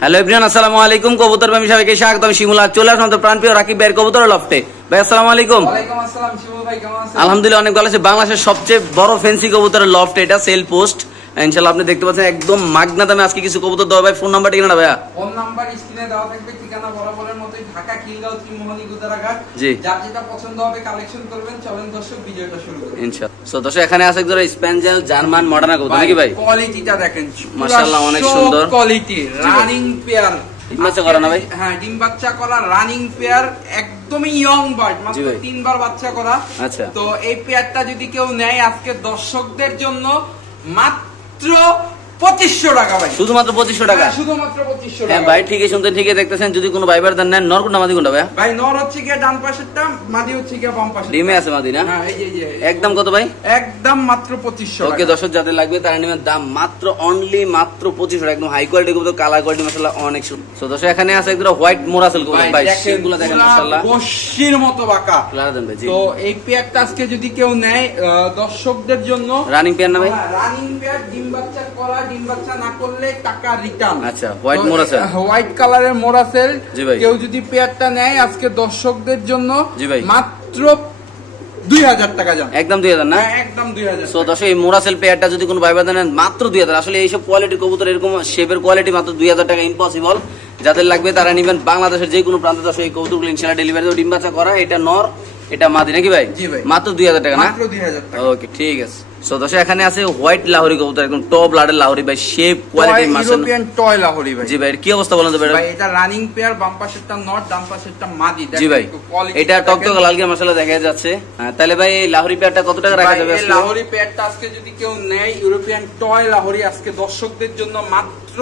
Hello everyone, আসসালামু আলাইকুম। কবুতর প্রেমী সবাইকে স্বাগতম। শিমুল আজ চলে আসলাম তো প্রাণপ্রিয় রাকিব ভাইয়ের কবুতর লফটে। ভাই আসসালামু আলাইকুম। ওয়ালাইকুম আসসালাম শিমুল ভাই, কেমন আছেন? আলহামদুলিল্লাহ অনেক ভালো আছে। বাংলাদেশের সবচেয়ে বড় ফ্যান্সি কবুতরের লফট, এটা সেল পোস্ট। ইনশাআল্লাহ আপনি দেখতে পাচ্ছেন একদম মাগনা দামে আজকে কিছু কবুতর দেওয়া। ভাই ফোন নাম্বার ঠিকানা ভাইয়া? ফোন নাম্বার স্ক্রিনে দেওয়া থাকবে, ঠিকানা বরাবরের মতোই ঢাকা খিলগাঁও ত্রিমোহনী গুদারাঘাট। জি, যার যেটা পছন্দ হবে কালেকশন করবেন। চলেন দর্শক ভিডিওটা শুরু করি ইনশাআল্লাহ। সো দর্শক এখানে আছে একজন স্প্যানিশ জার্মান মডার্ন কবুতর নাকি ভাই? কোয়ালিটিটা দেখেন মাশাআল্লাহ অনেক সুন্দর কোয়ালিটি, রানিং পেয়ার। ডিম বাচ্চা করা না ভাই? হ্যাঁ, ডিম বাচ্চা করা রানিং পেয়ার, একদমই ইয়ং বার্ড, মাত্র 3 বার বাচ্চা করা। আচ্ছা, তো এই পেয়ারটা যদি কেউ নেয় আজকে দর্শকদের জন্য মাত্র 2500 টাকা ভাই। শুধুমাত্র 2500 টাকা? শুধুমাত্র 2500 হ্যাঁ টাকা ভাই, ঠিকই শুনতেন, ঠিকই দেখতেছেন। যদি কোনো ভাইবার দেন নেন, নর কোনটা মাদি কোনটা ভাই? ভাই নর হচ্ছে কি ডান পাশেরটা, মাদি হচ্ছে কি বাম পাশেরটা। ডিমে আছে মাদি না? হ্যাঁ, এই যে একদম কত ভাই? একদম মাত্র 2500 টাকা। ওকে দর্শক, যাদের লাগবে তারা নেবেন। দাম মাত্র অনলি মাত্র 2500 টাকা। একদম হাই কোয়ালিটি কবুতর, কালার কোয়ালিটি মাশাআল্লাহ অনেক সুন্দর। সো দর্শক এখানে আছে একদম হোয়াইট মোরাসেল কবুতর ভাই, শেপগুলো দেখেন মাশাআল্লাহ বশির মতো বাঁকা। ক্লিয়ার দেন ভাই। জি, তো এই পেয়ারটা আজকে যদি কেউ নেয় দর্শকদের জন্য রানিং পেয়ার না ভাই? রানিং পেয়ার, ডিম বাচ্চা করা, ডিম বাচ্চা না করলে টাকা রিটার্ন। আচ্ছা, হোয়াইট মোরাসেল, হোয়াইট কালারের মোরাসেল। জি ভাই, কেউ যদি পেয়ারটা নেয় আজকে দর্শকদের জন্য জি ভাই মাত্র 2000 টাকা জান। একদম 2000 না? একদম 2000। সো দর্শক এই মোরাসেল পেয়ারটা যদি কোনো ভাইবার দেন মাত্র 2000। আসলে এইসব কোয়ালিটির কবুতর, এরকম শেপের কোয়ালিটি মাত্র 2000 টাকা ইম্পসিবল। যাদের লাগবে তারা নেবেন। বাংলাদেশের যে কোনো প্রান্তে দর্শক এই কবুতরগুলো ইনশাআল্লাহ ডেলিভারি দেব। ডিম বাচ্চা করা, এটা নর, এটা মাদি নাকি ভাই? জি ভাই, মাত্র 2000 টাকা না? মাত্র 2000 টাকা। ওকে ঠিক আছে। সো দর্শক এখানে আছে হোয়াইট লাহোরি কবুতর, একদম টপ লাডের লাহোরি ভাই, শেপ কোয়ালিটি মাশাআল্লাহ। ইউরোপিয়ান টয় লাহোরি ভাই। জি ভাই, কি অবস্থা বলেন তো ভাই? ভাই এটা রানিং পেয়ার, বাম পাশেরটা নর, ডান পাশেরটা মাদি। জি ভাই, এটা টকটক লাল গিয়া মাশাআল্লাহ দেখা যাচ্ছে। তাহলে ভাই লাহোরি পেয়ারটা কত টাকা রাখা যাবে আজকে? লাহোরি পেয়ারটা আজকে যদি কেউ নেয়, ইউরোপিয়ান টয় লাহোরি, আজকে দর্শকদের জন্য মাত্র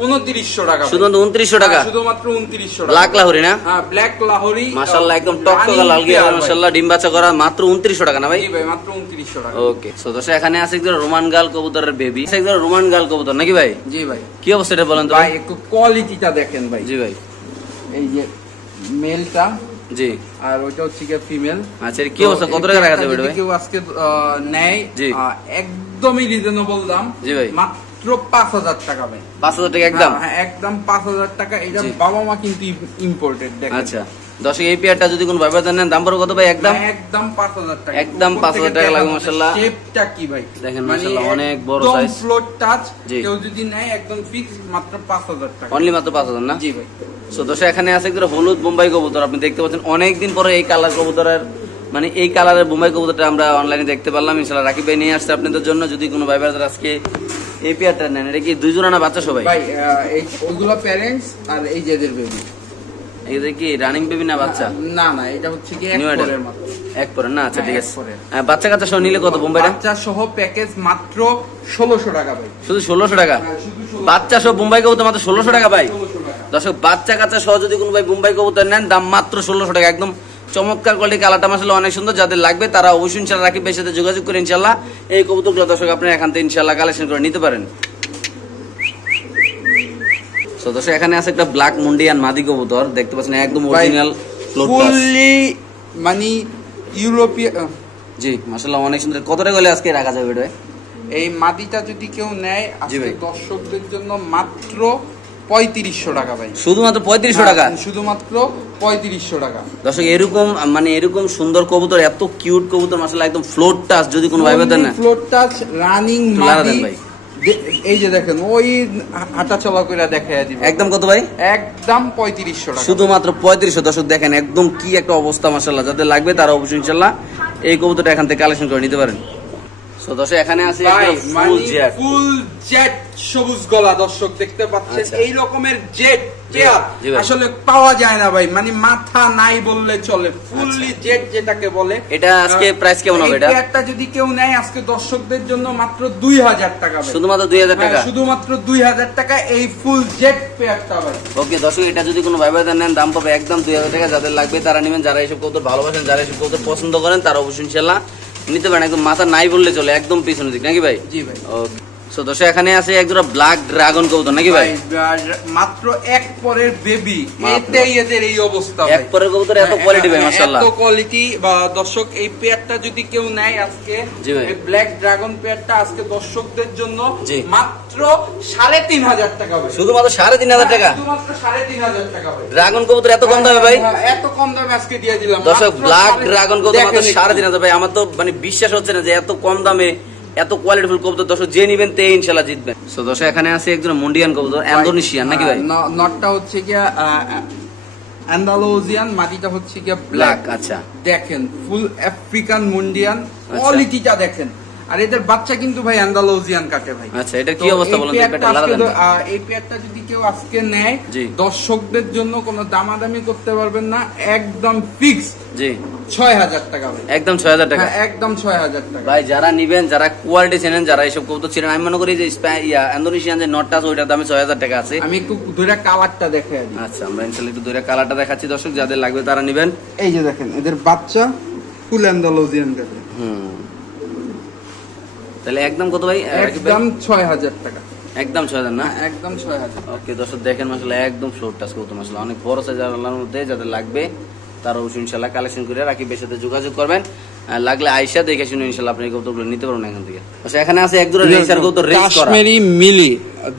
2900 টাকা। শুধুমাত্র 2900 টাকা? শুধুমাত্র 2900 টাকা। ব্ল্যাক লাহোরি না? হ্যাঁ, ব্ল্যাক লাহোরি মাশাআল্লাহ একদম টকটক লাল গিয়া মাশাআল্লাহ, ডিম বাচ্চা করা, মাত্র 2900 টাকা না ভাই? জি ভাই, মাত্র 2900 টাকা। ওকে। সো দর্শক এখানে আছে একজন রোমান গাল কবুতরের বেবি, একজন রোমান গাল কবুতর নাকি ভাই? জি ভাই। কি অবস্থা এটা বলেন তো ভাই? একটু কোয়ালিটিটা দেখেন ভাই। জি ভাই, এই যে মেলটা, জি, আর ওইটা হচ্ছে কি ফিমেল। আচ্ছা কি অবস্থা, কত টাকা রাখা যাবে ভাই? কেউ আজকে নেয় একদমই রিজনেবল দাম। জি ভাই, মাত্র 5000 টাকা ভাই। 5000 টাকা একদম? হ্যাঁ, একদম 5000 টাকা। এটা বাবা মা কিন্তু ইম্পোর্টেড দেখেন। আচ্ছা দর্শক এই পেয়ারটা যদি কোনো ভাইবার দেন দাম পড়বে কত ভাই? একদম একদম 5000 টাকা। একদম 5000 টাকা লাগবে মাশাআল্লাহ। শেপটা কি ভাই দেখেন মাশাআল্লাহ অনেক বড় সাইজ, ফ্লোট টাচ। জি, কেউ যদি নেয় একদম ফিক্স মাত্র 5000 টাকা। অনলি মাত্র 5000 না? জি ভাই। সো দর্শক এখানে আছে একজন হলুদ বোম্বাই কবুতর, আপনি দেখতে পাচ্ছেন অনেকদিন পরে এই কালার কবুতরের, মানে এই কালারের বোম্বাই কবুতরটা আমরা অনলাইনে দেখতে পারলাম। ইনশাআল্লাহ রাকিব ভাই নিয়ে আসছে আপনাদের জন্য। যদি কোনো ভাইবার আজকে এই পেয়ারটা নেন, এটা কি দুই জোড়া না বাচ্চা সবাই? ভাই এই ওইগুলো প্যারেন্টস, আর এই যে এদের বেবি। এটা কি রানিং বেবি না বাচ্চা? না না, এটা হচ্ছে কি এক পরের মাত্র। এক পরে না? আচ্ছা ঠিক আছে। বাচ্চা কাচ্চা সহ নিলে কত বোম্বাইটা? বাচ্চা সহ প্যাকেজ মাত্র 1600 টাকা ভাই। শুধু 1600 টাকা? বাচ্চা সহ বোম্বাই কবুতর মাত্র 1600 টাকা ভাই? দর্শক বাচ্চা কাচ্চা সহ যদি কোনো ভাই বোম্বাই কবুতর নেন দাম মাত্র 1600 টাকা। একদম চমৎকার কোয়ালিটি, কালারটা মাশাআল্লাহ অনেক সুন্দর। যাদের লাগবে তারা অবশ্যই ইনশাআল্লাহ রাকিব ভাইয়ের সাথে যোগাযোগ করে ইনশাআল্লাহ এই কবুতরগুলো দর্শক আপনারা এখান থেকে ইনশাআল্লাহ কালেকশন করে নিতে পারেন। সো দর্শক এখানে আছে একটা ব্ল্যাক মুন্ডিয়ান মাদি কবুতর, দেখতে পাচ্ছেন একদম অরিজিনাল ফুললি মানে ইউরোপিয়ান। জি মাশাআল্লাহ অনেক সুন্দর। কত টাকা হলে আজকে রাখা যাবে এটা? এই মাদিটা যদি কেউ নেয় আজকে দর্শকদের জন্য মাত্র 3500 টাকা ভাই। শুধুমাত্র 3500 টাকা? শুধুমাত্র 3500 টাকা। দর্শক এরকম মানে এরকম সুন্দর কবুতর, এত কিউট কবুতর মাশাআল্লাহ, একদম ফ্লোট টাচ যদি কোনো ভাই দেন না, ফ্লোট টাচ রানিং মাদি ভাই। এই যে দেখেন ওই হাঁটা চলা করে দেখায় দিবেন। একদম কত ভাই? একদম 3500 টাকা। শুধুমাত্র 3500। দর্শক দেখেন একদম কি একটা অবস্থা মাশাআল্লাহ। যাদের লাগবে তারা অবশ্যই ইনশাআল্লাহ এই কবুতরটা এখান থেকে কালেকশন করে নিতে পারেন। সো দর্শক এখানে আছে ফুল জেট সবুজ গলা, দর্শক দেখতে পাচ্ছেন এই রকমের জেট পেয়ার আসলে পাওয়া যায় না ভাই, মানে মাথা নাই বললে চলে। ফুললি জেট যেটাকে বলে। এটা আজকে প্রাইস কেমন হবে? এটা পেয়ারটা যদি কেউ নেয় আজকে দর্শকদের জন্য মাত্র 2000 টাকা ভাই। শুধুমাত্র 2000 টাকা? শুধুমাত্র 2000 টাকা এই ফুল জেট পেয়ারটা ভাই। ওকে দর্শক এটা যদি কোনো ভাই ভাইদের নেন দাম পাবে একদম 2000 টাকা। যাদের লাগবে তারা নেবেন, যারা এইসব কবুতর ভালোবাসেন, যারা এইসব কবুতর পছন্দ করেন তারা অবশ্যই ইনশাআল্লাহ নিতে পারেন। একদম মাথা নাই বললে চলে, একদম পিছনের দিক নাকি ভাই? জি ভাই। ওকে সো দর্শক এখানে আছে একজোড়া ব্ল্যাক ড্রাগন কবুতর নাকি ভাই? মাত্র এক পরের বেবি, এতেই এদের এই অবস্থা। এক পরের কবুতর এত কোয়ালিটি ভাই মাশাআল্লাহ, এত কোয়ালিটি। বা দর্শক এই পেয়ারটা যদি কেউ নেয় আজকে, এই ব্ল্যাক ড্রাগন পেয়ারটা আজকে দর্শকদের জন্য মাত্র 3,500 টাকা ভাই। শুধুমাত্র 3,500 টাকা? শুধুমাত্র 3,500 টাকা ভাই। ড্রাগন কবুতর এত কম দামে ভাই? এত কম দামে আজকে দিয়ে দিলাম দর্শক। ব্ল্যাক ড্রাগন কবুতর মাত্র 3,500 ভাই। আমার তো মানে বিশ্বাস হচ্ছে না যে এত কম দামে এত কোয়ালিটিফুল কবুতর। দর্শক যে নিবেন তে ইনশাআল্লাহ জিতবেন। সো দর্শক এখানে আছে একজন মুন্ডিয়ান কবুতর, ইন্দোনেশিয়ান নাকি ভাই? নটটা হচ্ছে কি আন্দালুজিয়ান, মাটিটা হচ্ছে কি ব্ল্যাক। আচ্ছা দেখেন ফুল আফ্রিকান মুন্ডিয়ান, কোয়ালিটিটা দেখেন। আর এদের বাচ্চা কিন্তু ভাই আন্দালুজিয়ান কাটে ভাই। আচ্ছা এটা কি অবস্থা বলেন? এই পেয়ারটা যদি কেউ আজকে নেয়, দর্শকদের জন্য কোনো দামাদামি করতে পারবেন না, একদম ফিক্সড। জি 6,000 টাকা ভাই। একদম 6,000 টাকা? একদম 6,000 টাকা ভাই। যারা নিবেন, যারা কোয়ালিটি চেনেন, যারা এইসব কবুতর চেনেন, আমি মনে করি যে ইন্দোনেশিয়ান যে নটটা আছে ওইটার দামে 6,000 টাকা আছে। আমি একটু ধরে কালারটা দেখাই। আচ্ছা আমরা ইনশাআল্লাহ একটু ধরে কালারটা দেখাচ্ছি দর্শক, যাদের লাগবে তারা নিবেন। এই যে দেখেন এদের বাচ্চা ফুল আন্দালুজিয়ান কাটে। তাহলে একদম কত ভাই? একদম 6,000 টাকা। একদম 6,000 না? একদম 6,000। ওকে দর্শক দেখেন মাশাআল্লাহ একদম ফ্লোর টাচ কবুতর মাশাআল্লাহ, অনেক বড় সাইজ আল্লাহর মধ্যে। যাদের লাগবে তারা অবশ্যই ইনশাআল্লাহ কালেকশন করে রাকিবের সাথে যোগাযোগ করবেন। লাগলে আয়েশা দেখে শুনে ইনশাআল্লাহ আপনি কবুতরগুলো নিতে পারবেন এখান থেকে। আচ্ছা এখানে আছে এক জোড়া রেসার কবুতর, রেস করা কাশ্মীরি মিলি।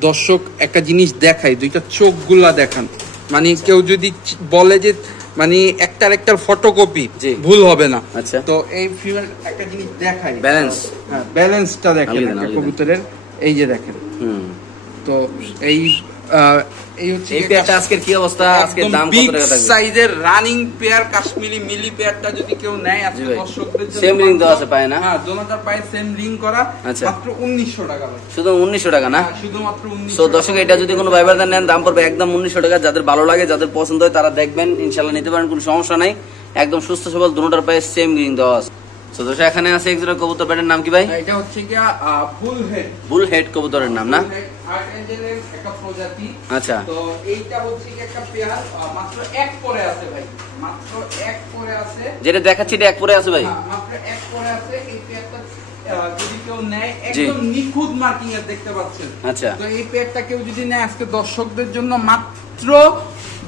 দর্শক একটা জিনিস দেখাই, দুইটা চোখগুলা দেখান। মানে কেউ যদি বলে যে মানে একটার ফটোকপি, ভুল হবে না। আচ্ছা তো এই ফিমেল একটা জিনিস দেখাই, ব্যালেন্স। হ্যাঁ ব্যালেন্সটা দেখেন কবুতরের। এই যে দেখেন। তো এই হচ্ছে এই পেয়ারটা আজকের কি অবস্থা? আজকে দাম কত টাকা থাকবে? সাইজের রানিং পেয়ার কাশ্মীরি মিলি পেয়ারটা যদি কেউ নেয় আজকে দর্শকদের জন্য সেম রিং দেওয়া আছে পায় না? হ্যাঁ দোনোটার পায়ে সেম রিং করা। মাত্র 1,900 টাকা ভাই। শুধু 1,900 টাকা না? শুধুমাত্র 1,900। সো দর্শক এটা যদি কোনো ভাই ব্রাদার নেন দাম পড়বে একদম 1,900 টাকা। যাদের ভালো লাগে, যাদের পছন্দ হয় তারা দেখবেন, ইনশাআল্লাহ নিতে পারেন, কোনো সমস্যা নাই। একদম সুস্থ সবল, দোনোটার পায়ে সেম রিং দেওয়া আছে। সো দর্শক এখানে আছে এক জোড়া কবুতর, ব্যাটের নাম কি ভাই? এটা হচ্ছে কি বুল হেড। বুল হেড কবুতরের নাম না? আর্চেঞ্জেলের একটা প্রজাতি। আচ্ছা তো এইটা হচ্ছে কি একটা পেয়ার, মাত্র এক পরে আছে ভাই। মাত্র এক পরে আছে। যেটা দেখাচ্ছি এটা এক পরে আছে ভাই? মাত্র এক পরে আছে। এই পেয়ারটা যদি কেউ নেয় একদম নিখুঁত মার্কিং এর দেখতে পাচ্ছেন। আচ্ছা তো এই পেয়ারটা কেউ যদি নেয় আজকে দর্শকদের জন্য মাত্র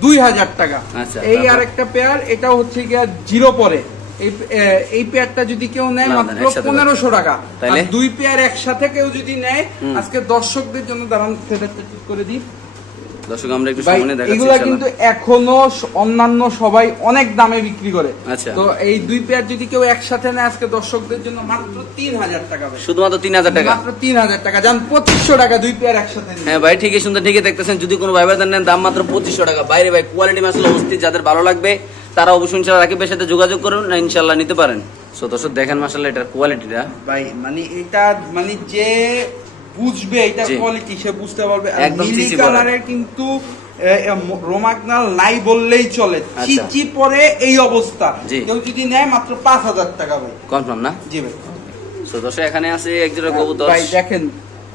2,000 টাকা। আচ্ছা এই আরেকটা পেয়ার, এটা হচ্ছে কি জিরো পরে। এই পেয়ারটা যদি কেউ নেয় মাত্র 1,500 টাকা। আর দুই পেয়ার একসাথে কেউ যদি নেয় আজকে দর্শকদের জন্য দাঁড়ান সেটাতে ঠিক করে দিই। দর্শক আমরা একটু সামনে দেখাচ্ছি। এগুলা কিন্তু এখনো অন্যান্য সবাই অনেক দামে বিক্রি করে। আচ্ছা তো এই দুই পেয়ার যদি কেউ একসাথে নেয় আজকে দর্শকদের জন্য মাত্র 3,000 টাকা। শুধুমাত্র 3,000 টাকা? মাত্র 3,000 টাকা। জান 2,500 টাকা দুই পেয়ার একসাথে। হ্যাঁ ভাই ঠিকই সুন্দর, ঠিকই দেখতেছেন। যদি কোনো ভাই ব্রাদার নেন দাম মাত্র 2,500 টাকা। বাইরে ভাই কোয়ালিটি মাসলে অবস্থিত, যাদের ভালো লাগবে তারা অবশ্যই ইনশাআল্লাহ রাকিবের সাথে যোগাযোগ করুন, ইনশাআল্লাহ নিতে পারেন। সো দর্শক দেখেন মাশাআল্লাহ এটার কোয়ালিটিটা ভাই, মানে এটা মানে যে বুঝবে এটার কোয়ালিটি সে বুঝতে পারবে। একদম নীল কালারের কিন্তু রোমাগনাল নাই বললেই চলে। চিচি পরে এই অবস্থা। কেউ যদি নেয় মাত্র 5,000 টাকা ভাই। কনফার্ম না? জি ভাই। সো দর্শক এখানে আছে এক জোড়া কবুতর ভাই, দেখেন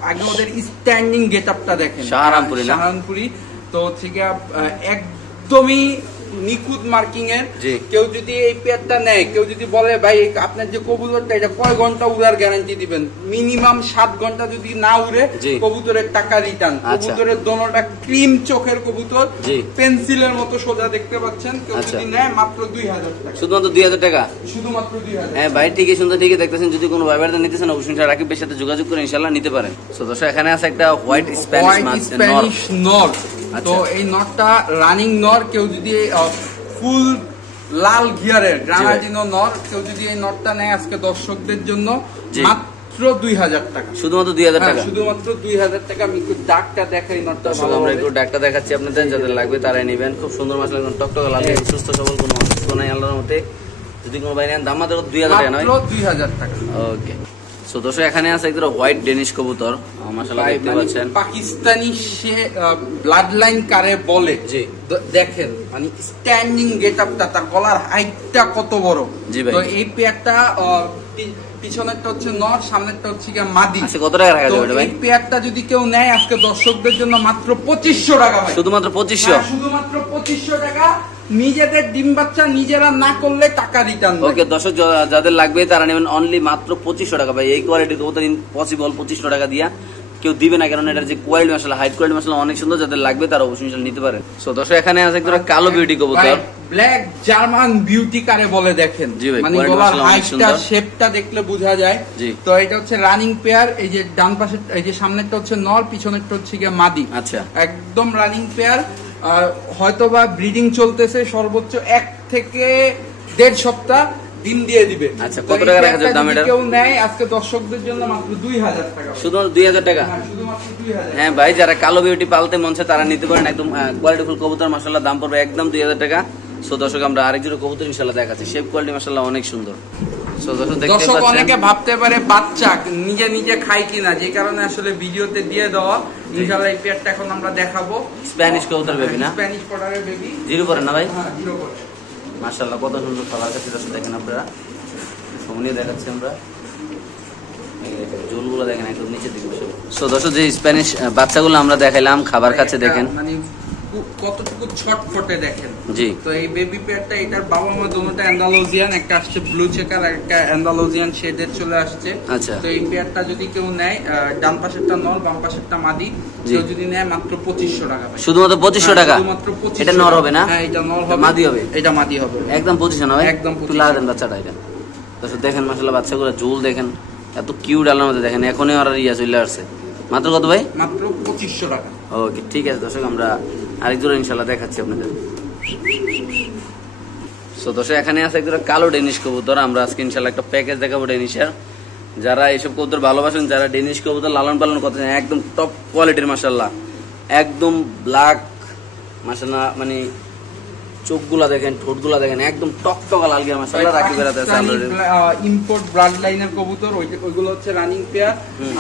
আগে ওদের স্ট্যান্ডিং গেটআপটা দেখেন। শাহরামপুরি না? শাহরামপুরি। তো হচ্ছে কি একদমই নিখুঁত মার্কিং এর। কেউ যদি এই পেয়ারটা নেয়, কেউ যদি বলে ভাই আপনার যে কবুতরটা এটা কয় ঘন্টা উড়ার গ্যারান্টি দিবেন, মিনিমাম 7 ঘন্টা যদি না উড়ে কবুতরের টাকা রিটার্ন। কবুতরের দোনোটা ক্রিম চোখের কবুতর, পেন্সিলের মতো সোজা দেখতে পাচ্ছেন। কেউ যদি নেয় মাত্র 2,000 টাকা। শুধুমাত্র 2,000 টাকা? শুধুমাত্র 2,000। হ্যাঁ ভাই ঠিকই সুন্দর, ঠিকই দেখতেছেন। যদি কোনো ভাই ব্রাদার নিতেছেন অবশ্যই রাকিবের সাথে যোগাযোগ করে ইনশাআল্লাহ নিতে পারেন। সো দর্শক এখানে আছে একটা হোয়াইট স্প্যানিশ নর। তো এই নরটা রানিং নর। কেউ যদি ফুল লাল গিয়ারের গ্রানাডিনো নর, কেউ যদি এই নরটা নেয় আজকে দর্শকদের জন্য মাত্র 2,000 টাকা। শুধুমাত্র 2,000 টাকা? শুধুমাত্র 2,000 টাকা। আমি একটু ডাকটা দেখাই নরটা। আমরা একটু ডাকটা দেখাচ্ছি আপনাদের, যাদের লাগবে তারাই নেবেন। খুব সুন্দর মাসলা, টকটক লাল, সুস্থ সবল, কোনো অসুস্থ নাই আল্লাহর মতে। যদি কোনো ভাই নেন দাম মাত্র 2,000 টাকা নয়? 2,000 টাকা। ওকে। সো দর্শক এখানে আছে একটা হোয়াইট ডেনিশ কবুতর, মাশাআল্লাহ দেখতে পাচ্ছেন। পাকিস্তানি সে ব্লাড লাইন কারে বলে। জি দেখেন মানে স্ট্যান্ডিং গেটআপটা, তার গলার হাইটটা কত বড়। জি ভাই। তো এই পেয়ারটা পিছনেরটা হচ্ছে নর, সামনেরটা হচ্ছে কি মাদি। আচ্ছা কত টাকা রাখা যাবে ভাই? এই পেয়ারটা যদি কেউ নেয় আজকে দর্শকদের জন্য মাত্র 2,500 টাকা ভাই। শুধুমাত্র 2,500? শুধুমাত্র 2,500 টাকা। নিজেদের ডিম বাচ্চা নিজেরা না করলে টাকা রিটার্ন। ওকে দর্শক যাদের লাগবে তারা নেবেন অনলি মাত্র 2,500 টাকা ভাই। এই কোয়ালিটির কবুতর ইম্পসিবল 2,500 টাকা দিয়া কেউ দিবে না, কারণ এটার যে কোয়ালিটি মাশাআল্লাহ, হাইট কোয়ালিটি মাশাআল্লাহ অনেক সুন্দর, যাদের লাগবে তারা অবশ্যই নিতে পারেন। সো দর্শক এখানে আছে একটা কালো বিউটি কবুতর, ব্ল্যাক জার্মান বিউটি কারে বলে দেখেন, মানে গলার হাইটটা শেপটা দেখলে বোঝা যায়। তো এটা হচ্ছে রানিং পেয়ার, এই যে ডান পাশে এই যে সামনেরটা হচ্ছে নর, পিছনেরটা হচ্ছে গিয়ে মাদি। আচ্ছা, একদম রানিং পেয়ার, হয়তোবা ব্রিডিং চলতেছে, সর্বোচ্চ 1 থেকে 1.5 সপ্তাহ ডিম দিয়ে দিবে। আচ্ছা, কত টাকা রাখা যাবে দাম এটা? কেউ নেয় আজকে দর্শকদের জন্য মাত্র 2000 টাকা, শুধু 2000 টাকা। শুধুমাত্র 2000। হ্যাঁ ভাই, যারা কালো বিউটি পালতে মন চায় তারা নিতে পারেন, একদম কোয়ালিটিফুল কবুতর মাশাআল্লাহ, দাম পড়বে একদম 2000 টাকা। সো দর্শক আমরা আরেক জোড়া কবুতর ইনশাআল্লাহ দেখাচ্ছি, শেপ কোয়ালিটি মাশাআল্লাহ অনেক সুন্দর। সো দর্শক দেখতে পাচ্ছেন, দর্শক অনেকে ভাবতে পারে বাচ্চা নিজে নিজে খায় কিনা, যে কারণে আসলে ভিডিওতে দিয়ে দেওয়া। ইনশাআল্লাহ এই পেয়ারটা এখন আমরা দেখাবো, স্প্যানিশ কবুতর বেবি না, স্প্যানিশ পটারের বেবি, জিরো পরে না ভাই? হ্যাঁ, জিরো পরে মাশাআল্লাহ কত সুন্দর কালার কাছে দর্শক দেখেন আপনারা, সামনে দেখাচ্ছি আমরা, জলগুলো দেখেন একদম নিচে দিকে। সো দর্শক যে স্প্যানিশ বাচ্চাগুলো আমরা দেখাইলাম খাবার খাচ্ছে দেখেন, মানে কতটুকু ছটফটে দেখেন। জি, তো এই বেবি পেয়ারটা, এটার বাবা মা দুটোটা অ্যান্ডালুজিয়ান, একটা আসছে ব্লু চেকার আর একটা অ্যান্ডালুজিয়ান শেডের চলে আসছে। আচ্ছা, তো এই পেয়ারটা যদি কেউ নেয়, ডান পাশেরটা নর, বাম পাশেরটা মাদি, কেউ যদি নেয় মাত্র 2500 টাকা। শুধুমাত্র 2500 টাকা? শুধুমাত্র 2500। এটা নর হবে না? হ্যাঁ, এটা নর হবে, মাদি হবে, এটা মাদি হবে, একদম 2500 না ভাই? একদম 2500। তুলা দেন বাচ্চাটা, এটা দর্শক দেখেন মাশাআল্লাহ, বাচ্চাগুলো জুল দেখেন এত কিউট, আলার মধ্যে দেখেন এখনই ওরা ইয়া চলে আসছে। মাত্র কত ভাই? মাত্র 2500 টাকা। ওকে, ঠিক আছে দর্শক, আমরা আরেক জোড়া ইনশাআল্লাহ দেখাচ্ছি আপনাদের। সো দর্শক এখানে আছে একজোড়া কালো ডেনিশ কবুতর, আমরা আজকে ইনশাআল্লাহ একটা প্যাকেজ দেখাবো ডেনিশের। যারা এইসব কবুতর ভালোবাসেন, যারা ডেনিশ কবুতর লালন পালন করতে চান, একদম টপ কোয়ালিটির মাশাআল্লাহ, একদম ব্ল্যাক মাশাআল্লাহ, মানে চোখগুলা দেখেন, ঠোঁটগুলা দেখেন একদম টকটকা লাল গিয়া মাশাআল্লাহ, রাখি বেরাতে আছে অলরেডি। ইম্পোর্ট ব্লাড লাইনের কবুতর, ওইগুলো হচ্ছে রানিং পেয়ার,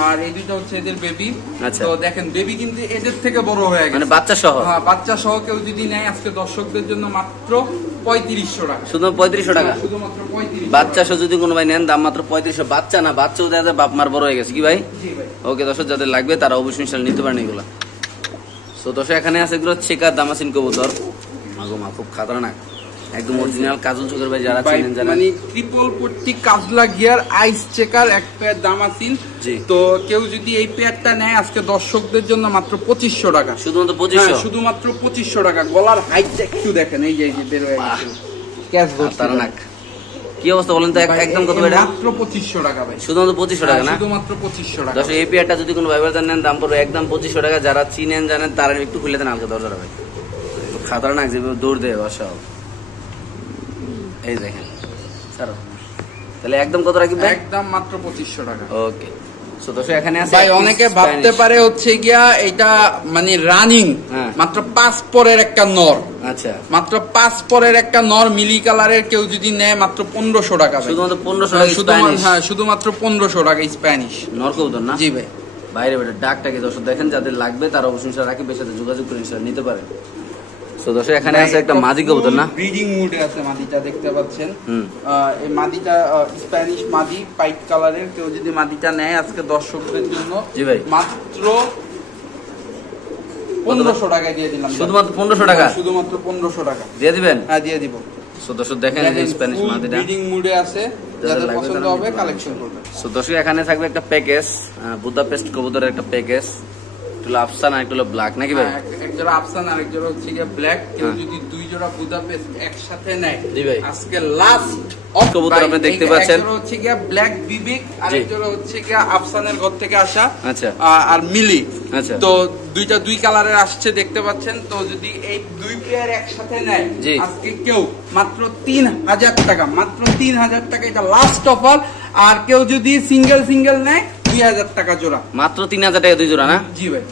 আর এই দুটো হচ্ছে এদের বেবি। আচ্ছা, তো দেখেন বেবি কিন্তু এদের থেকে বড় হয়ে গেছে, মানে বাচ্চা সহ। হ্যাঁ, বাচ্চা সহ কেউ যদি নেয় আজকে দর্শকদের জন্য মাত্র 3500 টাকা। শুধু 3500 টাকা? শুধুমাত্র 3500। বাচ্চা সহ যদি কোনো ভাই নেন দাম মাত্র 3500। বাচ্চা না, বাচ্চাও দেখা যায় বাপ মার বড় হয়ে গেছে কি ভাই? জি ভাই। ওকে দর্শক, যাদের লাগবে তারা অবশ্যই ইনশাআল্লাহ নিতে পারেন এগুলা। সো দর্শক এখানে আছে এগুলো চেকার দামাসিন কবুতর, মাগো মা খুব খাতরনাক, একদম অরিজিনাল কাজল চোখের ভাই, যারা চিনেন জানেন, মানে ট্রিপল পট্টি কাজলা গিয়ার আইস চেকার এক পেয়ার দামাসিন। তো কেউ যদি এই পেয়ারটা নেয় আজকে দর্শকদের জন্য মাত্র 2500 টাকা। শুধুমাত্র 2500? শুধুমাত্র 2500 টাকা। গলার হাইটটা একটু দেখেন, এই যে বের হয়ে গেছে, ক্যাচ খাতরনাক। কি অবস্থা বলেন তো, একদম কত এটা? মাত্র 2500 টাকা ভাই। শুধুমাত্র 2500 টাকা না? শুধুমাত্র 2500 টাকা। দর্শক এই পেয়ারটা যদি কোনো ভাইবার নেন দাম পড়বে একদম 2500 টাকা। যারা চিনেন জানেন তারা একটু খুলে দেন হালকা দরজাটা ভাই, খাতরনাক যেভাবে দৌড় দেয় বাসা। এই দেখেন স্যার, তাহলে একদম কত রাখি ভাই? একদম মাত্র 2500 টাকা। ওকে, সো দর্শক এখানে আছে ভাই, অনেকে ভাবতে পারে হচ্ছে গিয়া এটা মানে রানিং, মাত্র 5 পরের একটা নর। আচ্ছা, মাত্র 5 পরের একটা নর মিলি কালারের, কেউ যদি নেয় মাত্র 1500 টাকা। শুধুমাত্র 1500 টাকা? হ্যাঁ, শুধুমাত্র 1500 টাকা স্প্যানিশ নর কবুতর না? জি ভাই। বাইরে বেটা ডাকটাকে দর্শক দেখেন, যাদের লাগবে তারা অবশ্যই রাকিবের সাথে যোগাযোগ করে নিতে পারে। তো দর্শক এখানে আছে একটা মাদি কবুতর না, ব্রিডিং মুডে আছে মাদিটা, দেখতে পাচ্ছেন। এই মাদিটা স্প্যানিশ মাদি, পাইট কালারের। কেউ যদি মাদিটা নেয় আজকে দর্শকদের জন্য জি ভাই মাত্র 1500 টাকা দিয়ে দিলাম। শুধুমাত্র 1500 টাকা? শুধুমাত্র 1500 টাকা দিয়ে দিবেন? হ্যাঁ, দিয়ে দিব। সো দর্শক দেখেন এই স্প্যানিশ মাদিটা ব্রিডিং মুডে আছে, যাদের পছন্দ হবে কালেকশন করবেন। সো দর্শক এখানে থাকবে একটা প্যাকেজ, বুদাপেস্ট কবুতরের একটা প্যাকেজ, একটু আফসান আর একটু ব্ল্যাক নাকি ভাই? এক জোড়া আফসান আর এক জোড়া হচ্ছে গিয়ে ব্ল্যাক। কেউ যদি দুই জোড়া বুদাপেস্ট একসাথে নেয় জি ভাই, আজকে লাস্ট কবুতর আপনি দেখতে পাচ্ছেন। এক জোড়া হচ্ছে গিয়ে ব্ল্যাক বিবিক, আর এক জোড়া হচ্ছে গিয়ে আফসানের ঘর থেকে আসা। আচ্ছা, আর মিলি। আচ্ছা, তো দুইটা দুই কালারের আসছে, দেখতে পাচ্ছেন। তো যদি এই দুই পেয়ার একসাথে নেয় আজকে কেউ মাত্র 3000 টাকা, মাত্র 3000 টাকা, এটা লাস্ট অফার। আর কেউ যদি সিঙ্গেল সিঙ্গেল নেয় 2000 টাকা জোড়া, মাত্র 3000 টাকা দুই জোড়া না? জি ভাই।